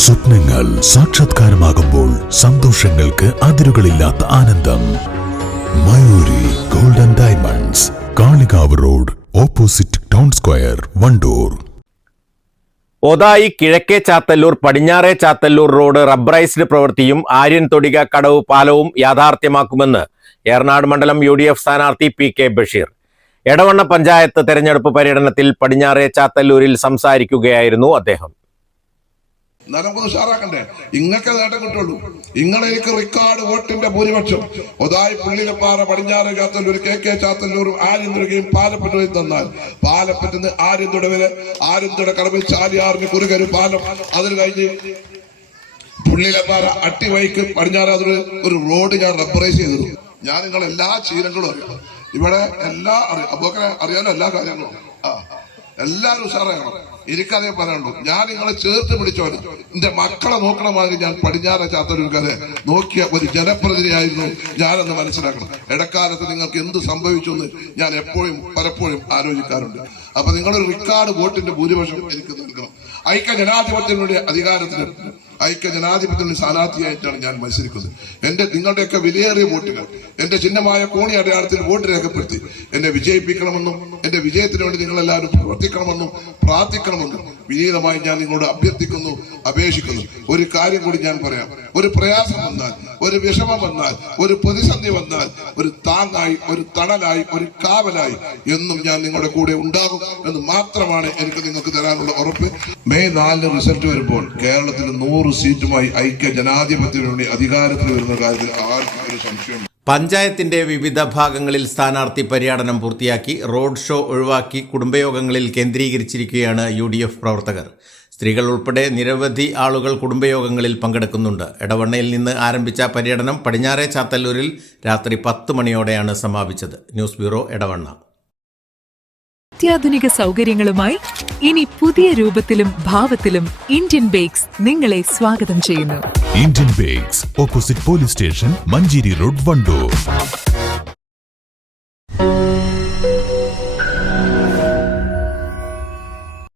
സ്വപ്നങ്ങൾ സാക്ഷാത്കാരമാകുമ്പോൾ സന്തോഷങ്ങൾക്ക് അതിരുകളില്ലാത്ത ആനന്ദം. Mayuri golden diamonds, Kalikavu road, opposite town square, Wandoor. Othayi കിഴക്കേ ചാത്തല്ലൂർ പടിഞ്ഞാറേ ചാത്തല്ലൂർ റോഡ് റബ്ബറൈസ്ഡ് പ്രവൃത്തിയും ആര്യൻ തൊടിക കടവ് പാലവും യാഥാർത്ഥ്യമാക്കുമെന്ന് ഏറനാട് മണ്ഡലം UDF സ്ഥാനാർത്ഥി PK ബഷീർ. എടവണ്ണ പഞ്ചായത്ത് തെരഞ്ഞെടുപ്പ് പര്യടനത്തിൽ പടിഞ്ഞാറേ ചാത്തല്ലൂരിൽ സംസാരിക്കുകയായിരുന്നു അദ്ദേഹം. നമുക്ക് ഉഷാറാക്കണ്ടേ? ഇങ്ങക്കെ നേട്ടം കിട്ടുള്ളൂ. ഇങ്ങളേക്ക് റിക്കാർഡ് വോട്ടിന്റെ ഭൂരിപക്ഷം ഒതായി പുള്ളിലപ്പാറ പടിഞ്ഞാറ് ചാത്തല്ലൂർ KK ചാത്തല്ലൂർ ആര്യന്തുടകയും പാലപ്പെട്ട് തന്നാൽ പാലപ്പെട്ടുന്ന ആര്യന്തുട വരെ ആര്യന്തുട കടവിൽ ചാലിയാറിന് കുറുകരു പാലം, അതിന് കഴിഞ്ഞ് പുള്ളിലപ്പാറ അട്ടിവൈക്ക് പടിഞ്ഞാറ് അതൊരു റോഡ് ഞാൻ റബ്ബറൈസ് ചെയ്തിരുന്നു. ഞാൻ നിങ്ങൾ എല്ലാ ചീരങ്ങളും അറിയാം, ഇവിടെ എല്ലാ അറിയാനോ എല്ലാ കാര്യങ്ങളും എല്ലാരും ഉഷാറാകണം. എനിക്കതേ പറയാനുള്ളൂ. ഞാൻ നിങ്ങളെ ചേർത്ത് പിടിച്ചോളൂ. എന്റെ മക്കളെ നോക്കണ മാതിരി ഞാൻ പടിഞ്ഞാറേ ചാത്തല്ലൂർക്കാരെ നോക്കിയ ഒരു ജനപ്രതിനിധിയായിരുന്നു ഞാനെന്ന് മനസ്സിലാക്കണം. ഇടക്കാലത്ത് നിങ്ങൾക്ക് എന്ത് സംഭവിച്ചു എന്ന് ഞാൻ പലപ്പോഴും ആലോചിക്കാറുണ്ട്. അപ്പൊ നിങ്ങളൊരു റിക്കാർഡ് വോട്ടിന്റെ ഭൂരിപക്ഷം എനിക്ക് നൽകണം. ഐക്യ ജനാധിപത്യത്തിനുവേണ്ടി ഐക്യ ജനാധിപത്യത്തിന്റെ സ്ഥാനാർത്ഥിയായിട്ടാണ് ഞാൻ മത്സരിക്കുന്നത്. നിങ്ങളുടെയൊക്കെ വിലയേറിയ വോട്ടുകൾ എന്റെ ചിഹ്നമായ കോണി അടയാളത്തിൽ വോട്ട് രേഖപ്പെടുത്തി എന്നെ വിജയിപ്പിക്കണമെന്നും എന്റെ വിജയത്തിന് വേണ്ടി നിങ്ങളെല്ലാവരും പ്രവർത്തിക്കണമെന്നും പ്രാർത്ഥിക്കണമെന്നും വിനീതമായി ഞാൻ നിങ്ങളോട് അഭ്യർത്ഥിക്കുന്നു, അപേക്ഷിക്കുന്നു. ഒരു കാര്യം കൂടി ഞാൻ പറയാം. ഒരു പ്രയാസം വന്നാൽ, ഒരു വിഷമം വന്നാൽ, ഒരു പ്രതിസന്ധി വന്നാൽ ഒരു താങ്ങായി, ഒരു തണലായി, ഒരു കാവലായി എന്നും ഞാൻ നിങ്ങളുടെ കൂടെ ഉണ്ടാകും എന്ന് മാത്രമാണ് എനിക്ക് നിങ്ങൾക്ക് തരാനുള്ള ഉറപ്പ്. മെയ് 4 റിസൾട്ട് വരുമ്പോൾ കേരളത്തിൽ 100 സീറ്റുമായി ഐക്യ ജനാധിപത്യത്തിന് വേണ്ടി അധികാരത്തിൽ വരുന്ന കാര്യത്തിൽ ആർക്കും ഒരു സംശയം. പഞ്ചായത്തിന്റെ വിവിധ ഭാഗങ്ങളിൽ സ്ഥാനാർത്ഥി പര്യടനം പൂർത്തിയാക്കി റോഡ് ഷോ ഒഴിവാക്കി കുടുംബയോഗങ്ങളിൽ കേന്ദ്രീകരിച്ചിരിക്കുകയാണ് UDF പ്രവർത്തകർ. സ്ത്രീകൾ ഉൾപ്പെടെ നിരവധി ആളുകൾ കുടുംബയോഗങ്ങളിൽ പങ്കെടുക്കുന്നുണ്ട്. എടവണ്ണയിൽ നിന്ന് ആരംഭിച്ച പര്യടനം പടിഞ്ഞാറേ ചാത്തല്ലൂരിൽ രാത്രി 10 മണിയോടെയാണ് സമാപിച്ചത്. News bureau, Edavanna. അത്യാധുനിക സൗകര്യങ്ങളുമായി ഇനി പുതിയ രൂപത്തിലും ഭാവത്തിലും ഇന്ത്യൻ ബേക്സ് നിങ്ങളെ സ്വാഗതം ചെയ്യുന്നു. Indian bakes, opposite police station, Manjeri road, Wandoor.